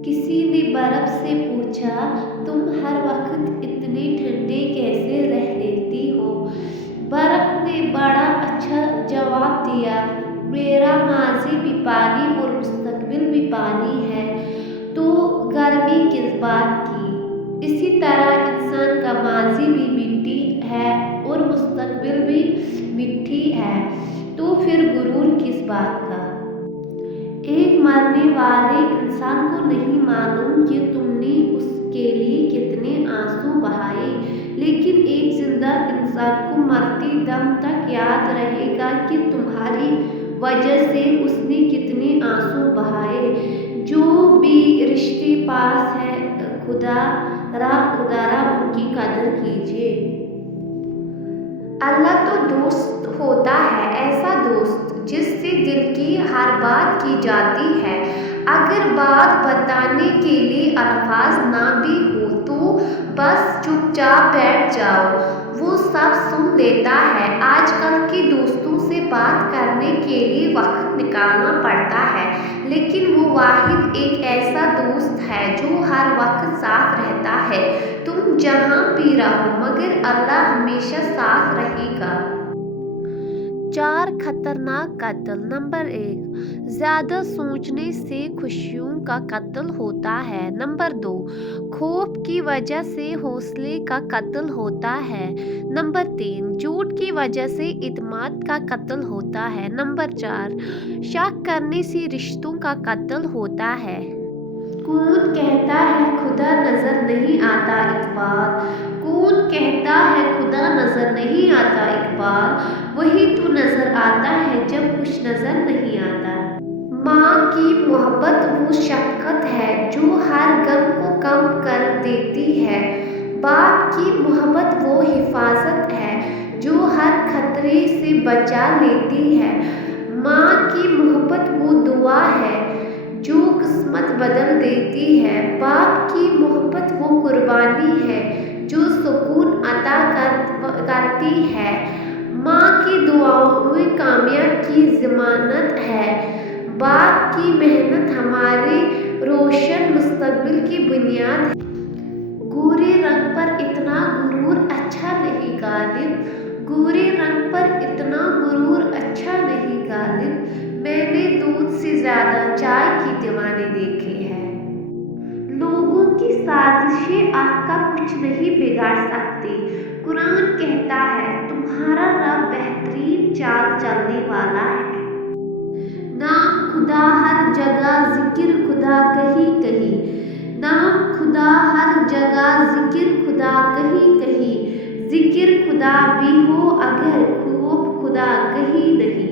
किसी ने बर्फ से पूछा, तुम हर वक्त इतने ठंडे कैसे रह लेती हो? बर्फ ने बड़ा अच्छा जवाब दिया, मेरा माजी भी पानी और मुस्तकबिल भी पानी है, तो गर्मी किस बात की? इसी तरह इंसान का माजी भी मिट्टी है और मुस्तकबिल भी मिट्टी है, तो फिर गुरूर किस बात का? एक मरने वाले इंसान को नहीं मालूम कि तुमने उसके लिए कितने आंसू बहाए, लेकिन एक जिंदा इंसान को मरते दम तक याद रहेगा कि तुम्हारी वजह से उसने कितने आंसू बहाए। जो भी रिश्ते पास है खुदारा उनकी कदर कीजिए। अल्लाह तो दोस्त होता है, ऐसा दोस्त जिससे दिल की हर बात की जाती है। अगर बात बताने के लिए अल्फाज ना भी हो तो बस चुपचाप बैठ जाओ, वो सब सुन लेता है। आजकल के दोस्तों से बात करने के लिए वक्त निकालना पड़ता है, लेकिन वो वाहिद एक ऐसा दोस्त है जो हर वक्त साथ रहता है। तुम जहाँ भी रहो मगर अल्लाह हमेशा साथ रहेगा। 4 खतरनाक कत्ल। नंबर 1, ज्यादा सोचने से खुशियों का कत्ल होता है। नंबर 2, खौफ की वजह से हौसले का कत्ल होता है। नंबर 3, झूठ की वजह से इत्मीनान का कत्ल होता है। नंबर 4, शक करने से रिश्तों का कत्ल होता है। कौन कहता है खुदा नजर नहीं आता इकबाल? कौन कहता है खुदा नजर नहीं आता इकबाल? वही तो नजर आता है जब कुछ नजर नहीं आता। माँ की मोहब्बत वो शफकत है जो हर गम को कम कर देती है। बाप की मोहब्बत वो हिफाजत है जो हर खतरे से बचा लेती है। माँ की मोहब्बत वो दुआ है जो किस्मत बदल देती है। बाप की मोहब्बत वो कुर्बानी है जो सुकून अता करती है। माँ की दुआएं कामयाब की ज़मानत है। बाप की मेहनत हमारे रोशन मुस्तकबिल की बुनियाद है। गोरे रंग पर इतना गुरूर अच्छा नहीं गालिब, गोरे रंग पर इतना गुरूर अच्छा नहीं गालिब। मैंने दूध से ज्यादा चाय की दीवाने देखे हैं। लोगों की साजिशें आपका कुछ नहीं बिगाड़ सकती। कुरान कहता है तुम्हारा रब बेहतरीन चाल चलने वाला है। नाम खुदा हर जगह, जिक्र खुदा कहीं कहीं। नाम खुदा हर जगह, जिक्र खुदा कहीं कहीं। जिक्र खुदा भी हो अगर खौफ खुदा कहीं नहीं।